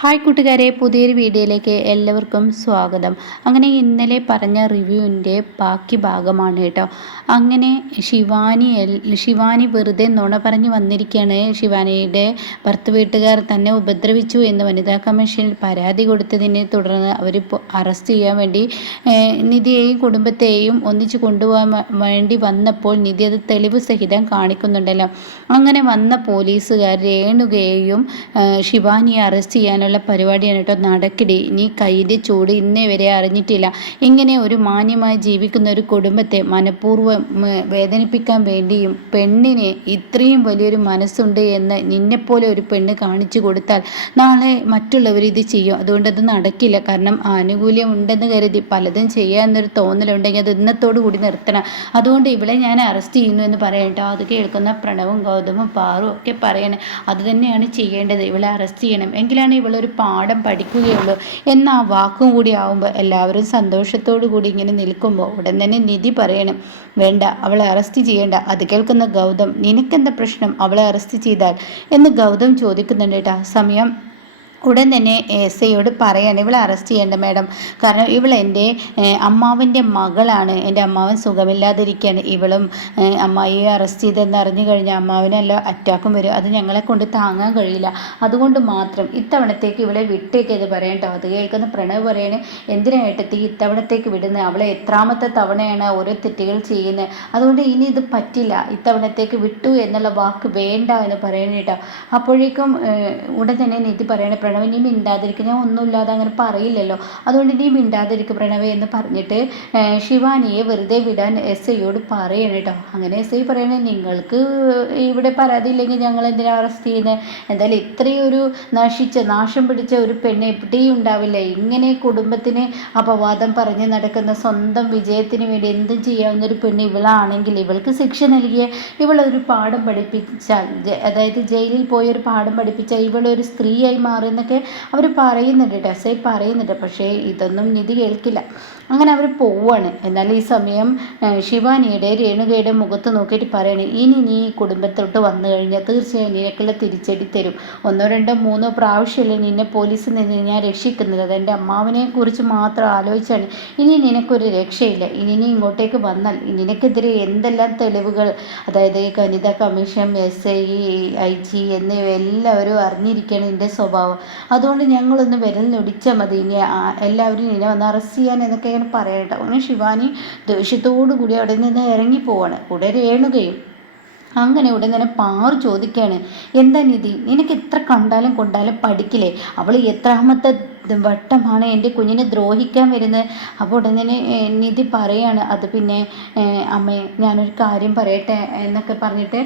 Hi കൂട്ടുകാരെ പുതിയൊരു വീഡിയോയിലേക്ക് എല്ലാവർക്കും സ്വാഗതം. അങ്ങനെ ഇന്നലെ പറഞ്ഞ റിവ്യൂവിന്റെ ബാക്കി ഭാഗമാണ് കേട്ടോ. അങ്ങനെ ശിവാനി ശിവാനി വെറുതെ നുണ പറഞ്ഞ് വന്നിരിക്കുകയാണ്. ശിവാനിയുടെ ഭർത്തു വീട്ടുകാർ തന്നെ ഉപദ്രവിച്ചു എന്ന് വനിതാ കമ്മീഷനിൽ പരാതി കൊടുത്തതിനെ തുടർന്ന് അവർ അറസ്റ്റ് ചെയ്യാൻ വേണ്ടി നിധിയെയും കുടുംബത്തെയും ഒന്നിച്ച് കൊണ്ടുപോകാൻ വേണ്ടി വന്നപ്പോൾ നിധി അത് തെളിവ് സഹിതം കാണിക്കുന്നുണ്ടല്ലോ. അങ്ങനെ വന്ന പോലീസുകാർ രേണുകയെയും ശിവാനിയെ അറസ്റ്റ് ചെയ്യാനുള്ള ചെയ്യാനുള്ള പരിപാടിയാണ് കേട്ടോ നടക്കിടി. നീ കയ്യിന്റെ ചൂട് ഇന്നേ വരെ അറിഞ്ഞിട്ടില്ല. ഇങ്ങനെ ഒരു മാന്യമായി ജീവിക്കുന്ന ഒരു കുടുംബത്തെ മനഃപൂർവം വേദനിപ്പിക്കാൻ വേണ്ടിയും പെണ്ണിനെ ഇത്രയും വലിയൊരു മനസ്സുണ്ട് എന്ന് നിന്നെപ്പോലെ ഒരു പെണ്ണ് കാണിച്ചു കൊടുത്താൽ നാളെ മറ്റുള്ളവർ ഇത് ചെയ്യും. അതുകൊണ്ട് അത് നടക്കില്ല. കാരണം ആനുകൂല്യം ഉണ്ടെന്ന് കരുതി പലതും ചെയ്യാമെന്നൊരു തോന്നലുണ്ടെങ്കിൽ അത് ഇന്നത്തോടു കൂടി നിർത്തണം. അതുകൊണ്ട് ഇവിടെ ഞാൻ അറസ്റ്റ് ചെയ്യുന്നു എന്ന് പറയട്ടോ അത് കേൾക്കുന്ന പ്രണവും ഗൗതമും പാറും ഒക്കെ പറയണേ. അത് തന്നെയാണ് ചെയ്യേണ്ടത്. ഇവളെ അറസ്റ്റ് ചെയ്യണം. എങ്കിലാണ് ഇവൾ ഒരു പാഠം പഠിക്കുകയുള്ളൂ. എന്ന ആ വാക്കും കൂടി ആവുമ്പോൾ എല്ലാവരും സന്തോഷത്തോടു കൂടി ഇങ്ങനെ നിൽക്കുമ്പോൾ ഉടൻ തന്നെ നിധി പറയണം. വേണ്ട അവളെ അറസ്റ്റ് ചെയ്യേണ്ട. അത് കേൾക്കുന്ന ഗൗതം നിനക്കെന്താ പ്രശ്നം? അവളെ അറസ്റ്റ് ചെയ്താൽ? എന്ന് ഗൗതം ചോദിക്കുന്നുണ്ട് കേട്ടോ സമയം ഉടൻ തന്നെ എസ് ഐയോട് പറയാണ് ഇവളെ അറസ്റ്റ് ചെയ്യേണ്ട മാഡം കാരണം ഇവൾ എന്റെ അമ്മാവിന്റെ മകളാണ്. എന്റെ അമ്മാവൻ സുഖമില്ലാതിരിക്കുകയാണ് ഇവളും അമ്മായിയെ അറസ്റ്റ് ചെയ്തെന്ന് അറിഞ്ഞു കഴിഞ്ഞാൽ അമ്മാവിനല്ല അറ്റാക്കും വരും. അത് ഞങ്ങളെ കൊണ്ട് താങ്ങാൻ കഴിയില്ല. അതുകൊണ്ട് മാത്രം ഇത്തവണത്തേക്ക് ഇവളെ വിട്ടേക്കത് പറയണ്ടോ അത് കേൾക്കുന്ന പ്രണവ് പറയണേ എന്തിനായിട്ടെത്തി ഇത്തവണത്തേക്ക് വിടുന്നത് അവളെ എത്രാമത്തെ തവണയാണ് ഓരോ തെറ്റുകൾ ചെയ്യുന്നത് അതുകൊണ്ട് ഇനി ഇത് പറ്റില്ല. ഇത്തവണത്തേക്ക് വിട്ടു എന്നുള്ള വാക്ക് വേണ്ട എന്ന് പറയണേട്ടോ അപ്പോഴേക്കും ഉടൻ തന്നെ നിധി പറയണേ പ്രണവ് നീ മിണ്ടാതിരിക്കുക ഞാൻ ഒന്നുമില്ലാതെ അങ്ങനെ പറയില്ലല്ലോ. അതുകൊണ്ട് നീ മിണ്ടാതിരിക്കുക പ്രണവ് എന്ന് പറഞ്ഞിട്ട് ശിവാനിയെ വെറുതെ വിടാൻ എസ് ഐയോട് പറയണം കേട്ടോ. അങ്ങനെ എസ് ഐ പറയണേ നിങ്ങൾക്ക് ഇവിടെ പരാതി ഇല്ലെങ്കിൽ ഞങ്ങൾ എന്തിനാണ് അറസ്റ്റ് ചെയ്യുന്നത് എന്തായാലും ഇത്രയൊരു ഒരു നശിച്ച നാശം പിടിച്ച ഒരു പെണ്ണെ എവിടെയും ഉണ്ടാവില്ല. ഇങ്ങനെ കുടുംബത്തിന് അപവാദം പറഞ്ഞ് നടക്കുന്ന സ്വന്തം വിജയത്തിന് വേണ്ടി എന്തും ചെയ്യാവുന്ന ഒരു പെണ്ണ് ഇവളാണെങ്കിൽ ഇവൾക്ക് ശിക്ഷ നൽകിയ ഇവളൊരു പാഠം പഠിപ്പിച്ചാൽ അതായത് ജയിലിൽ പോയൊരു പാഠം പഠിപ്പിച്ചാൽ ഇവളൊരു സ്ത്രീയായി മാറുന്ന എന്നൊക്കെ അവർ പറയുന്നുണ്ട്. ടെസൈ പറയുന്നുണ്ട്. പക്ഷേ ഇതൊന്നും നിധി കേൾക്കില്ല. അങ്ങനെ അവർ പോവാണ്. എന്നാൽ ഈ സമയം ശിവാനിയുടെ രേണുകയുടെ മുഖത്ത് നോക്കിയിട്ട് പറയാണ് ഇനി നീ കുടുംബത്തോട്ട് വന്നു കഴിഞ്ഞാൽ തീർച്ചയായും നിനക്കുള്ള തിരിച്ചടി തരും. ഒന്നോ രണ്ടോ മൂന്നോ പ്രാവശ്യമല്ലേ നിന്നെ പോലീസിൽ നിന്ന് ഞാൻ രക്ഷിക്കുന്നത്. അത് എന്റെ അമ്മാവിനെ കുറിച്ച് മാത്രം ആലോചിച്ചാണ്. ഇനി നിനക്കൊരു രക്ഷയില്ല. ഇനി നീ ഇങ്ങോട്ടേക്ക് വന്നാൽ നിനക്കെതിരെ എന്തെല്ലാം തെളിവുകൾ? അതായത് വനിതാ commission S I I G എന്നിവ എല്ലാവരും അറിഞ്ഞിരിക്കണം എന്റെ സ്വഭാവം. അതുകൊണ്ട് ഞങ്ങളൊന്ന് വിരൽ നൊടിച്ചാൽ മതി. ഇനി എല്ലാവരും ഇനി വന്ന് അറസ്റ്റ് ചെയ്യാൻ എന്നൊക്കെ ഇങ്ങനെ പറയട്ടെ. അങ്ങനെ ശിവാനി ദേഷ്യത്തോടു കൂടി അവിടെ നിന്ന് ഇറങ്ങി പോവാണ്. കൂടെ രേണുകയും അങ്ങനെ ഉടൻ തന്നെ പാറു ചോദിക്കുകയാണ് എന്താ നിധി? നിനക്ക് എത്ര കണ്ടാലും കൊണ്ടാലും പഠിക്കില്ലേ? അവൾ എത്രാമത്തെ വട്ടമാണ് എന്റെ കുഞ്ഞിനെ ദ്രോഹിക്കാൻ വരുന്നത്. അപ്പോൾ ഉടനെ നിധി പറയാണ് അത് പിന്നെ അമ്മേ ഞാനൊരു കാര്യം പറയട്ടെ എന്നൊക്കെ പറഞ്ഞിട്ട്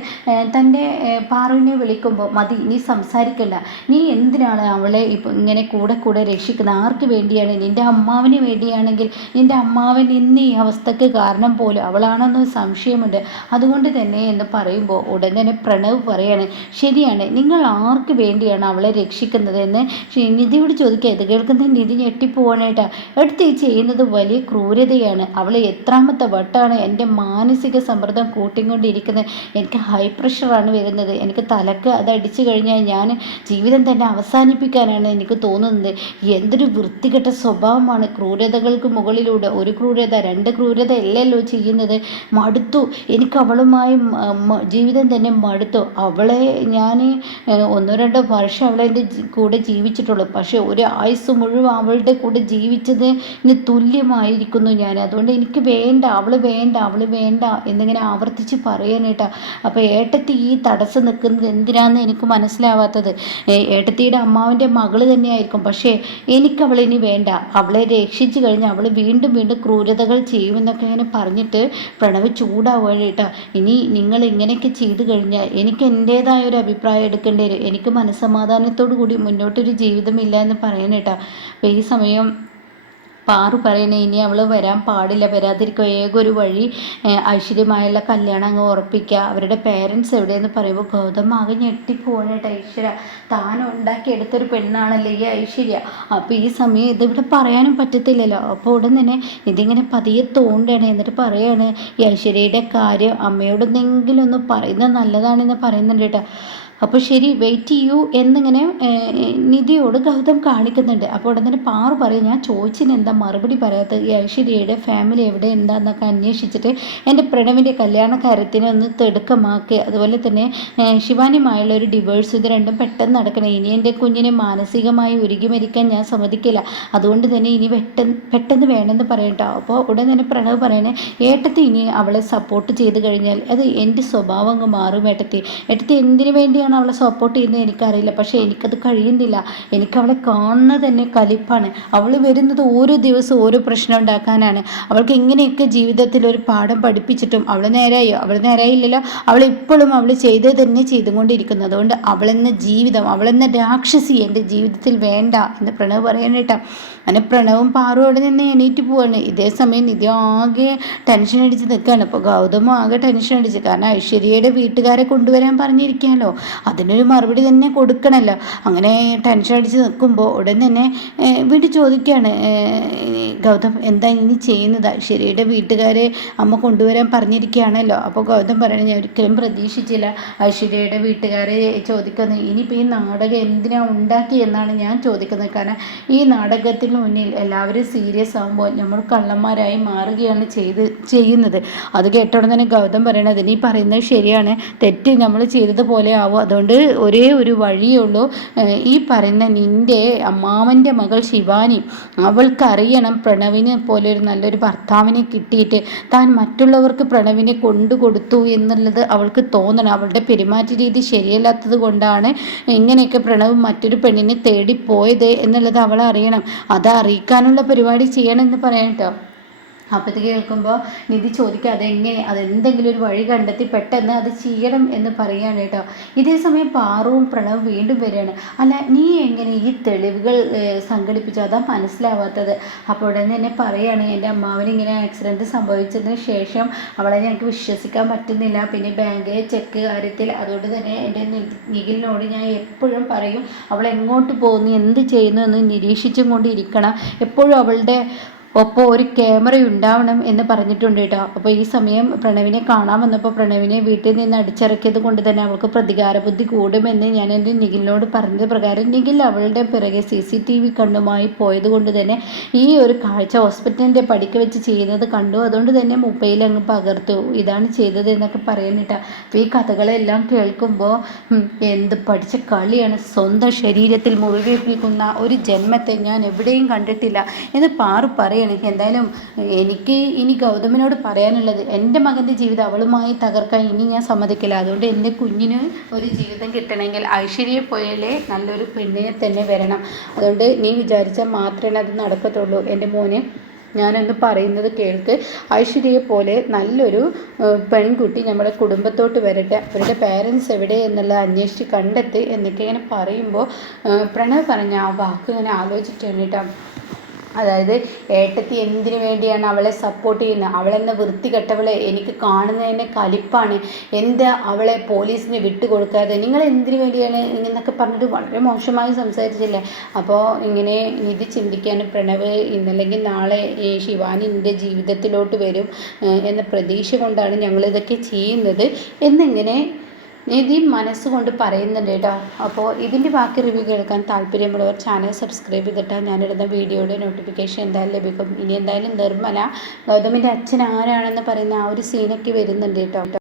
തന്റെ പാറുവിനെ വിളിക്കുമ്പോൾ മതി നീ സംസാരിക്കണ്ട. നീ എന്തിനാണ് അവളെ ഇപ്പം ഇങ്ങനെ കൂടെ കൂടെ രക്ഷിക്കുന്നത്? ആർക്ക് വേണ്ടിയാണ്? നിന്റെ അമ്മാവിന് വേണ്ടിയാണെങ്കിൽ നിന്റെ അമ്മാവൻ ഇന്ന് ഈ അവസ്ഥക്ക് കാരണം പോലും അവളാണെന്ന് സംശയമുണ്ട്. അതുകൊണ്ട് തന്നെ എന്ന് പറയുമ്പോൾ ഉടൻ തന്നെ പ്രണവ് പറയാണ് ശരിയാണ് നിങ്ങൾ ആർക്ക് വേണ്ടിയാണ് അവളെ രക്ഷിക്കുന്നത് എന്ന് നിധിയോട് ചോദിക്കുക കേൾക്കുന്ന നിധി ഞെട്ടിപ്പോവാണേട്ടാ എടുത്ത് ഈ ചെയ്യുന്നത് വലിയ ക്രൂരതയാണ്. അവൾ എത്രാമത്തെ വട്ടാണ് എന്റെ മാനസിക സമ്മർദ്ദം കൂട്ടിക്കൊണ്ടിരിക്കുന്നത്. എനിക്ക് ഹൈ പ്രഷറാണ് വരുന്നത്. എനിക്ക് തലക്ക് അത് അടിച്ചു കഴിഞ്ഞാൽ ഞാൻ ജീവിതം തന്നെ അവസാനിപ്പിക്കാനാണ് എനിക്ക് തോന്നുന്നത്. എന്തൊരു വൃത്തികെട്ട സ്വഭാവമാണ് ക്രൂരതകൾക്ക് മുകളിലൂടെ. ഒരു ക്രൂരത രണ്ട് ക്രൂരത അല്ലല്ലോ ചെയ്യുന്നത്. മടുത്തു. എനിക്ക് അവളുമായി ജീവിതം തന്നെ മടുത്തു. അവളെ ഞാൻ ഒന്നോ രണ്ടോ വർഷം അവളെ എന്റെ കൂടെ ജീവിച്ചിട്ടുള്ളൂ. പക്ഷേ ഒരു ആയുസ് ആയുസ് മുഴുവൻ അവളുടെ കൂടെ ജീവിച്ചതിന് തുല്യമായിരിക്കുന്നു ഞാൻ. അതുകൊണ്ട് എനിക്ക് വേണ്ട അവൾ വേണ്ട അവൾ വേണ്ട എന്നിങ്ങനെ ആവർത്തിച്ച് പറയാനേട്ടാ അപ്പോൾ ഏട്ടത്തി ഈ തടസ്സം നിൽക്കുന്നത് എന്തിനാന്ന് എനിക്ക് മനസ്സിലാവാത്തത്. ഏട്ടത്തിയുടെ അമ്മാവിന്റെ മകൾ തന്നെയായിരിക്കും. പക്ഷേ എനിക്ക് അവളിനി വേണ്ട. അവളെ രക്ഷിച്ചു കഴിഞ്ഞാൽ അവൾ വീണ്ടും വീണ്ടും ക്രൂരതകൾ ചെയ്യുമെന്നൊക്കെ ഇങ്ങനെ പറഞ്ഞിട്ട് പ്രണവ് ചൂടാവുകയാണ് ഇനി നിങ്ങൾ ഇങ്ങനെയൊക്കെ ചെയ്തു കഴിഞ്ഞാൽ എനിക്ക് എന്റേതായ ഒരു അഭിപ്രായം എടുക്കേണ്ടി വരും. എനിക്ക് മനസ്സമാധാനത്തോടു കൂടി മുന്നോട്ടൊരു ജീവിതമില്ല എന്ന് പറയാനേട്ടാ അപ്പോൾ ഈ സമയം പാറു പറയണേ ഇനി അവൾ വരാൻ പാടില്ല വരാതിരിക്കുക ഏകൊരു വഴി ഐശ്വര്യമായുള്ള കല്യാണം അങ്ങ് ഉറപ്പിക്കുക അവരുടെ പേരൻസ് എവിടെയെന്ന് പറയുമ്പോൾ ഗൗതം ആകെ ഞെട്ടിപ്പോണേട്ടോ ഐശ്വര്യ താൻ ഉണ്ടാക്കിയെടുത്തൊരു പെണ്ണാണല്ലേ ഈ ഐശ്വര്യ. അപ്പോൾ ഈ സമയം ഇതിവിടെ പറയാനും പറ്റത്തില്ലല്ലോ. അപ്പോൾ ഉടൻ തന്നെ ഇതിങ്ങനെ പതിയെ തോണ്ടാണ് എന്നിട്ട് പറയാണ് ഈ ഐശ്വര്യയുടെ കാര്യം അമ്മയോട് എന്തെങ്കിലും ഒന്ന് പറയുന്നത് നല്ലതാണെന്ന് പറയുന്നുണ്ട് കേട്ടോ. അപ്പോൾ ശരി വെയിറ്റ് ചെയ്യൂ എന്നിങ്ങനെ നിധിയോട് ഗൗതം കാണിക്കുന്നുണ്ട്. അപ്പോൾ ഉടനെ തന്നെ പാറു പറയും ഞാൻ ചോദിച്ചിന് എന്താ? മറുപടി പറയാത്തത് ഈ ഐശ്വര്യയുടെ ഫാമിലി എവിടെ? എന്താന്നൊക്കെ അന്വേഷിച്ചിട്ട് എന്റെ പ്രണവിന്റെ കല്യാണ കാര്യത്തിന് ഒന്ന് തിടുക്കമാക്കി. അതുപോലെ തന്നെ ശിവാനിയുമായുള്ള ഒരു ഡിവേഴ്സ് ഇത് രണ്ടും പെട്ടെന്ന് നടക്കണം. ഇനി എന്റെ കുഞ്ഞിനെ മാനസികമായി ഉരുകി മരിക്കാൻ ഞാൻ സമ്മതിക്കില്ല. അതുകൊണ്ട് തന്നെ ഇനി പെട്ടെന്ന് പെട്ടെന്ന് വേണമെന്ന് പറയട്ടോ. അപ്പോൾ ഉടൻ തന്നെ പ്രണവ് പറയണേ ഏട്ടത്തി ഇനി അവളെ സപ്പോർട്ട് ചെയ്ത് കഴിഞ്ഞാൽ അത് എന്റെ സ്വഭാവം അങ്ങ് മാറും ഏട്ടത്തി. ഏട്ടത്തി എന്തിനു വേണ്ടിയാണ് അവളെ സപ്പോർട്ട് ചെയ്യുന്നത് എനിക്കറിയില്ല. പക്ഷേ എനിക്കത് കഴിയുന്നില്ല. എനിക്ക് അവളെ കാണുന്നത് തന്നെ കലിപ്പാണ്. അവൾ വരുന്നത് ഓരോ ദിവസവും ഓരോ പ്രശ്നം ഉണ്ടാക്കാനാണ്. അവൾക്ക് എങ്ങനെയൊക്കെ ജീവിതത്തിൽ ഒരു പാഠം പഠിപ്പിച്ചിട്ടും അവൾ നേരായോ അവൾ നേരായില്ലല്ലോ അവൾ ഇപ്പോഴും അവൾ ചെയ്തത് തന്നെ ചെയ്തുകൊണ്ടിരിക്കുന്നത് അതുകൊണ്ട് അവളെന്ന ജീവിതം അവളെന്ന രാക്ഷസി എന്റെ ജീവിതത്തിൽ വേണ്ട എന്ന് പ്രണവ് പറയാനേട്ടാ അങ്ങനെ പ്രണവും പാറും നിന്ന് എണീറ്റ് പോവാണ്. ഇതേ സമയം നിധി ആകെ ടെൻഷൻ അടിച്ച് നിൽക്കുകയാണ് ഇപ്പോൾ ഗൗതമും ആകെ ടെൻഷൻ അടിച്ച്. കാരണം ഐശ്വര്യയുടെ വീട്ടുകാരെ കൊണ്ടുവരാൻ പറഞ്ഞിരിക്കുകയല്ലോ അതിനൊരു മറുപടി തന്നെ കൊടുക്കണമല്ലോ അങ്ങനെ ടെൻഷൻ അടിച്ച് നിൽക്കുമ്പോൾ ഉടൻ തന്നെ വീട്ടിൽ ചോദിക്കുകയാണ് ഗൗതം എന്താ ഇനി ചെയ്യുന്നത്? ഐശ്വര്യയുടെ വീട്ടുകാരെ അമ്മ കൊണ്ടുവരാൻ പറഞ്ഞിരിക്കുകയാണല്ലോ. അപ്പോൾ ഗൗതം പറയണ ഞാൻ ഒരിക്കലും പ്രതീക്ഷിച്ചില്ല ഐശ്വര്യയുടെ വീട്ടുകാരെ ചോദിക്കുന്നത് ഇനിയിപ്പോൾ ഈ നാടകം എന്തിനാണ് ഉണ്ടാക്കി എന്നാണ് ഞാൻ ചോദിക്കുന്നത്. കാരണം ഈ നാടകത്തിന് മുന്നിൽ എല്ലാവരും സീരിയസ് ആകുമ്പോൾ നമ്മൾ കള്ളന്മാരായി മാറുകയാണ് ചെയ്ത് ചെയ്യുന്നത്. അത് കേട്ടോടെ തന്നെ ഗൗതം പറയണത് നീ പറയുന്നത് ശരിയാണ്. തെറ്റ് നമ്മൾ ചെയ്തതുപോലെ ആവും. അതുകൊണ്ട് ഒരേ ഒരു വഴിയേ ഉള്ളൂ. ഈ പറയുന്ന നിന്റെ അമ്മാവന്റെ മകൾ ശിവാനി അവൾക്കറിയണം പ്രണവിനെ പോലെ ഒരു നല്ലൊരു ഭർത്താവിനെ കിട്ടിയിട്ട് താൻ മറ്റുള്ളവർക്ക് പ്രണവിനെ കൊണ്ടു കൊടുത്തു എന്നുള്ളത് അവൾക്ക് തോന്നണം. അവളുടെ പെരുമാറ്റ രീതി ശരിയല്ലാത്തത് കൊണ്ടാണ് ഇങ്ങനെയൊക്കെ പ്രണവ് മറ്റൊരു പെണ്ണിനെ തേടിപ്പോയത് എന്നുള്ളത് അവൾ അറിയണം. അത് അറിയിക്കാനുള്ള പരിപാടി ചെയ്യണമെന്ന് പറയാം കേട്ടോ. അപ്പോൾ ഇത് കേൾക്കുമ്പോൾ നിധി ചോദിക്കുക അതെങ്ങനെ? അതെന്തെങ്കിലും ഒരു വഴി കണ്ടെത്തി പെട്ടെന്ന് അത് ചെയ്യണം എന്ന് പറയുകയാണ് കേട്ടോ. ഇതേ സമയം പാറവും പ്രണവും വീണ്ടും വരികയാണ്. അല്ല നീ എങ്ങനെ ഈ തെളിവുകൾ സംഘടിപ്പിച്ചു? അതാ മനസ്സിലാവാത്തത്. അപ്പോൾ ഉടനെ തന്നെ പറയുകയാണ് എന്റെ അമ്മാവിന് ഇങ്ങനെ ആക്സിഡന്റ് സംഭവിച്ചതിന് ശേഷം അവളെ ഞങ്ങൾക്ക് വിശ്വസിക്കാൻ പറ്റുന്നില്ല. പിന്നെ ബാങ്ക് ചെക്ക് കാര്യത്തിൽ അതുകൊണ്ട് തന്നെ എന്റെ നിഖിലിനോട് ഞാൻ എപ്പോഴും പറയും അവൾ എങ്ങോട്ട് പോകുന്നു? എന്ത് ചെയ്യുന്നു? എന്ന് നിരീക്ഷിച്ചും കൊണ്ടിരിക്കണം. എപ്പോഴും അവളുടെ ഒപ്പം ഒരു ക്യാമറ ഉണ്ടാവണം എന്ന് പറഞ്ഞിട്ടുണ്ട് കേട്ടോ. അപ്പോൾ ഈ സമയം പ്രണവിനെ കാണാൻ വന്നപ്പോൾ പ്രണവിനെ വീട്ടിൽ നിന്ന് അടിച്ചിറക്കിയത് കൊണ്ട് തന്നെ അവൾക്ക് പ്രതികാര ബുദ്ധി കൂടുമെന്ന് ഞാൻ എന്റെ നിഖിലിനോട് പറഞ്ഞത് പ്രകാരം നിഖിൽ അവളുടെ പിറകെ സി സി ടി വി കണ്ണുമായി പോയത് കൊണ്ട് തന്നെ ഈ ഒരു കാഴ്ച ഹോസ്പിറ്റലിന്റെ പടിക്ക് വെച്ച് ചെയ്യുന്നത് കണ്ടു. അതുകൊണ്ട് തന്നെ മുപ്പയിൽ അങ്ങ് പകർത്തു. ഇതാണ് ചെയ്തത് എന്നൊക്കെ പറയുന്നിട്ട ഈ കഥകളെല്ലാം കേൾക്കുമ്പോൾ എന്ത് പഠിച്ച കളിയാണ്. സ്വന്തം ശരീരത്തിൽ മുറിവേൽപ്പിക്കുന്ന ഒരു ജന്മത്തെ ഞാൻ എവിടെയും കണ്ടിട്ടില്ല എന്ന് പാറു പറയും. പറയണം എന്തായാലും എനിക്ക് ഇനി ഗൗതമിനോട് പറയാനുള്ളത് എന്റെ മകന്റെ ജീവിതം അവളുമായി തകർക്കാൻ ഇനി ഞാൻ സമ്മതിക്കില്ല. അതുകൊണ്ട് എന്റെ കുഞ്ഞിന് ഒരു ജീവിതം കിട്ടണമെങ്കിൽ ഐശ്വര്യയെ പോലെ നല്ലൊരു പെണ്ണിനെ തന്നെ വരണം. അതുകൊണ്ട് നീ വിചാരിച്ചാൽ മാത്രമേ അത് നടക്കത്തുള്ളൂ. എന്റെ മോനെ ഞാനൊന്ന് പറയുന്നത് കേൾക്ക്. ഐശ്വര്യയെ പോലെ നല്ലൊരു പെൺകുട്ടി നമ്മുടെ കുടുംബത്തോട്ട് വരട്ടെ. അവരുടെ പേരൻസ് എവിടെ എന്നുള്ള അന്വേഷിച്ച് കണ്ടെത്തി എന്നൊക്കെ ഇങ്ങനെ പറയുമ്പോൾ പ്രണവ് പറഞ്ഞ ആ വാക്ക് ഇങ്ങനെ ആലോചിക്കാൻ അതായത് ഏട്ടത്തി എന്തിനു വേണ്ടിയാണ് അവളെ സപ്പോർട്ട് ചെയ്യുന്നത്? അവളെന്ന വൃത്തികെട്ടവളെ എനിക്ക് കാണുന്നതിന്റെ കലിപ്പാണ്. എന്താ അവളെ പോലീസിന് വിട്ടുകൊടുക്കാതെ? നിങ്ങൾ എന്തിനു വേണ്ടിയാണ് എന്നൊക്കെ പറഞ്ഞിട്ട് വളരെ മോശമായി സംസാരിച്ചില്ലേ? അപ്പോൾ ഇങ്ങനെ നിധി ചിന്തിക്കാൻ പ്രണവ് ഇന്നല്ലെങ്കിൽ നാളെ ഈ ശിവാനി എന്റെ ജീവിതത്തിലോട്ട് വരും എന്ന പ്രതീക്ഷ കൊണ്ടാണ് ഞങ്ങളിതൊക്കെ ചെയ്യുന്നത്. എന്നിങ്ങനെ നിധി മനസ്സുകൊണ്ട് പറയുന്നുണ്ട് കേട്ടോ അപ്പോൾ ഇതിന്റെ ബാക്കി റിവ്യൂ കേൾക്കാൻ താല്പര്യമുള്ളവർ ചാനൽ സബ്സ്ക്രൈബ് ചെയ്തിട്ടാൽ ഞാനിടുന്ന വീഡിയോയുടെ നോട്ടിഫിക്കേഷൻ എന്തായാലും ലഭിക്കും. ഇനി എന്തായാലും നിർമ്മല ഗൗതമിന്റെ അച്ഛൻ ആരാണെന്ന് പറയുന്ന ആ ഒരു സീനൊക്കെ വരുന്നുണ്ട് കേട്ടോ